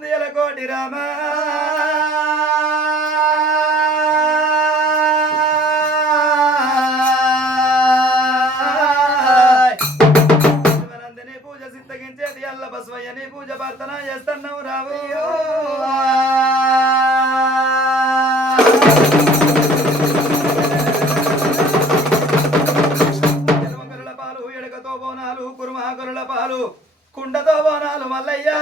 వందల కోటి రామా. పూజ సిద్ధగించేది అల్ల బసవయ్యని పూజ ప్రార్థన చేస్తున్నావు రావయ్యో ఎడమగరుల పాలు ఎడకతో బోనాలు కురుమహగరుల పాలు కుండతో బోనాలు మల్లయ్యా.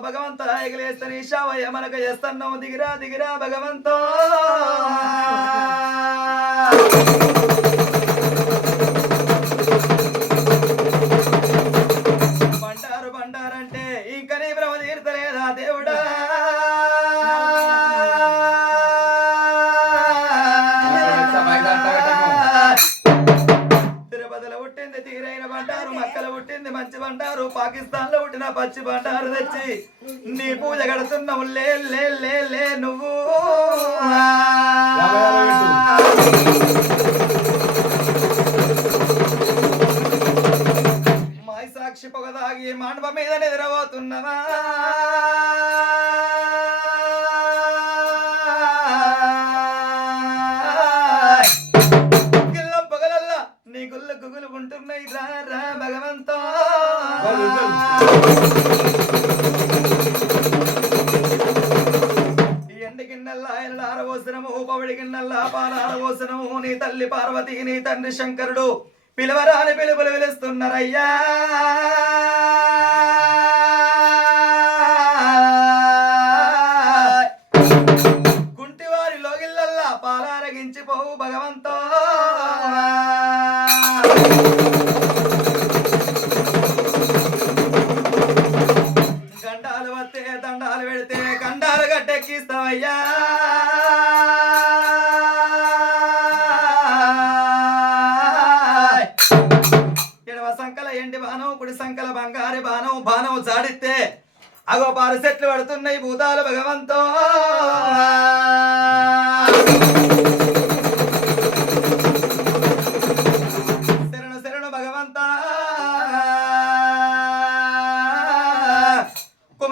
భగవంత ఎగలేస్తే నీ మనకు మనక చేస్తున్నావు. దిగిరా దిగిరా భగవంతో. బండారు బండారంటే ఇంక నీ భ్రమ తీర్తలేదా దేవుడా? మక్కలు పుట్టింది మంచి బండారు. పాకిస్తాన్లో పుట్టిన పచ్చి బండారు తెచ్చి నీ పూజ కడుతున్నావు. లే లే లే లే నువ్వు. మాయ సాక్షి పొగ తాగి మాండప మీద నిద్రపోతున్నవా గుగులు ఉంటున్నాయి రా రా భగవంతో. ఈ ఆరవోసనము పవిడి గిన్నెల్లా నీ తల్లి పార్వతి నీ తండ్రి శంకరుడు పిలవరాని పిలుపులు పిలుస్తున్నారయ్యా. కుంటివారి లోగిల్లల్లా పాలారగించి పోవు భగవంతో. గండాలు వస్తే దండాలు పెడితే గండాలు గడ్డెక్కిస్తావయ్యా ఎడవ సంకల ఎండి బాణం కుడి సంకల బంగారి బాణం బాణం జాడితే అగో పారు సెట్లు పడుతున్నాయి భూతాలు భగవంతో.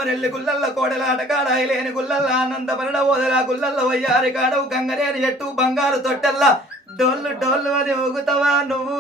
మరెల్లి గుల్లల్ల కోడలాటగాడాయి లేని గుల్లల్ల ఆనందపరడ ఓదల గుల్లల్ల వయ్యారి కాడవు గంగనేని ఎట్టు బంగారు తొట్టెల్లా. డోళ్ళు డోళ్ళు అని ఊగుతావా నువ్వు?